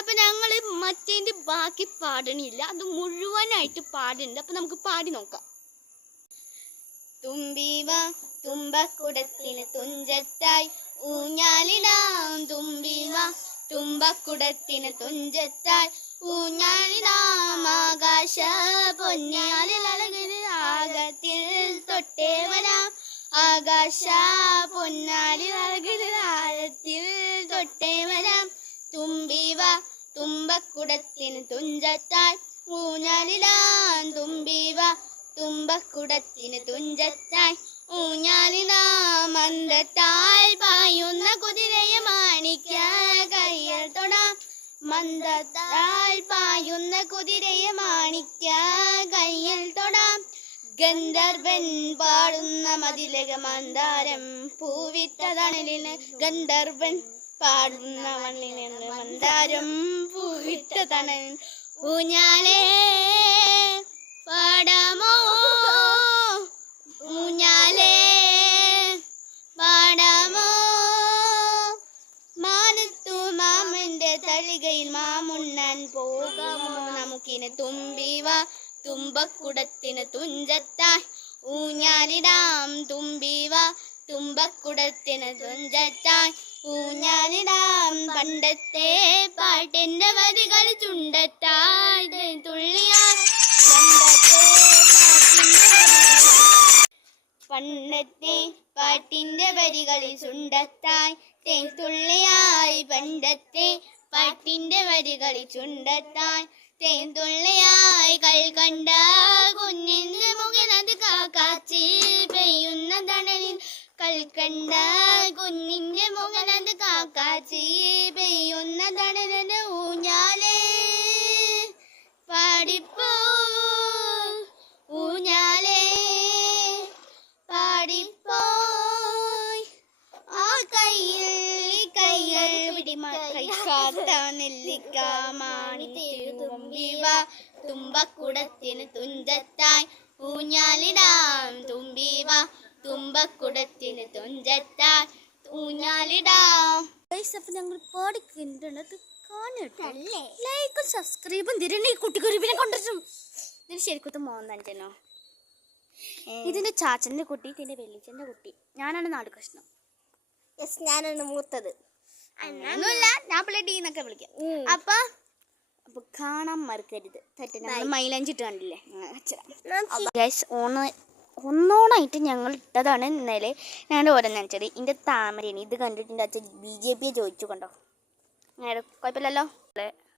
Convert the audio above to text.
അപ്പൊ ഞങ്ങള് മറ്റേന്റെ ബാക്കി പാടണില്ല, അത് മുഴുവനായിട്ട് പാടുന്നുണ്ട്. അപ്പൊ നമുക്ക് പാടി നോക്കാം. തുമ്പീവ തുമ്പക്കുടത്തിന് തുഞ്ചത്തായി ഊഞ്ഞാലിടാം, തുമ്പീവ തുമ്പക്കുടത്തിന് തുഞ്ചത്തായി ഊഞ്ഞാലിടാം, ആകാശ പൊന്നാലിൽ അഴകിന് ആകത്തിൽ തൊട്ടേ വരാം, ആകാശ പൊന്നാലിൽ അഴകിന് ആഴത്തിൽ തൊട്ടേ വരാം, തുമ്പീവ തുമ്പക്കുടത്തിന് തുഞ്ചത്തായി ഊഞ്ഞാലിടാം, തുമ്പീവ തുമ്പക്കുടത്തിന് തുഞ്ചത്തായി ഊഞ്ഞാലിടാം, മന്ദത്താൽ പായുന്ന കുതിരയെ മാണിക്യ കയ്യിൽ തൊടാം, മന്ദത്താൽ പായുന്ന കുതിരയെ മാണിക്യ കയ്യിൽ തൊടാം, ഗന്ധർവൻ പാടുന്ന മതിലക മന്ദാരം പൂവിട്ട തണലിന്, ഗന്ധർവൻ പാടുന്ന മണ്ണിന് മന്ദാരം പൂവിട്ട തണലിന്, ഊഞ്ഞാലേ പാടാമോ ഊഞ്ഞാലേ പാടാമോ, മാനത്തു മാമന്റെ തളികയിൽ മാമുണ്ണാൻ പോകാമോ നമുക്കിന്, തുമ്പീവ തുമ്പക്കുടത്തിന് തുഞ്ചത്തായി ഊഞ്ഞാലിടാം, തുമ്പീവ തുമ്പക്കുടത്തിന് തുഞ്ചത്തായി ഊഞ്ഞാലിടാം, പണ്ടത്തെ പാട്ടിന്റെ വരികൾ ചുണ്ടത്തായി തുള്ളിയാൽ, പണ്ടത്തെ പാട്ടിന്റെ വരികളിൽ ചുണ്ടത്തായി തേൻ തുള്ളിയായി, പണ്ടത്തെ പാട്ടിന്റെ വരികളിൽ ചുണ്ടത്തായി തേൻ തുള്ളിയായി, കൽക്കണ്ട കുഞ്ഞിന്റെ മുഖനത് കാക്കാച്ചി പെയ്യുന്ന തണലിൽ, കൽക്കണ്ട കുഞ്ഞിന്റെ മുഖനത് കാക്കാച്ചി പെയ്യുന്ന തണലിന്, ഊഞ്ഞാലേ പാടിപ്പോ ഊഞ്ഞാലേ പാടിപ്പോയി, ആ കയ്യിൽ പിടിമാത്ത നെല്ലിക്ക മാണി തുമ്പീവ തുമ്പക്കുടത്തിന് തുഞ്ചത്തായി ഊഞ്ഞാലിടാം, തുമ്പീവ തുമ്പക്കുടത്തിന് തുഞ്ചത്തായി ഊഞ്ഞാലിടാം. അപ്പൊ ഞങ്ങൾ പാടിക്കുന്നത് കാണട്ടെ, ലൈക്കും സബ്സ്ക്രൈബും തരണേ. ഈ കുട്ടിക്കുരുവിനെ കൊണ്ടിട്ടും ഇതിന് ശരിക്കും മോൻ തന്നെയോ, ഇതിന്റെ ചാച്ചന്റെ കുട്ടി, ഇതിന്റെ വെല്ലിച്ചന്റെ കുട്ടി, ഞാനാണ് നാട് കഷ്ണം. യെസ്, ഞാനാണ് മൂത്തത്. ഒന്നുമില്ല, ഞാൻ പിള്ളേട്ടീന്നൊക്കെ വിളിക്കാം. അപ്പൊ കാണാൻ മറക്കരുത്. മൈലഞ്ചിട്ട് കണ്ടില്ലേ, ഒന്നോണായിട്ട് ഞങ്ങൾ ഇട്ടതാണ് ഇന്നലെ. ഞങ്ങളുടെ ഓരോന്ന് വെച്ചത് ഇതിന്റെ താമരയാണ്. ഇത് കണ്ടിട്ട് എൻ്റെ അച്ഛൻ BJP ചോദിച്ചു, കണ്ടോ? കുഴപ്പമില്ലല്ലോ.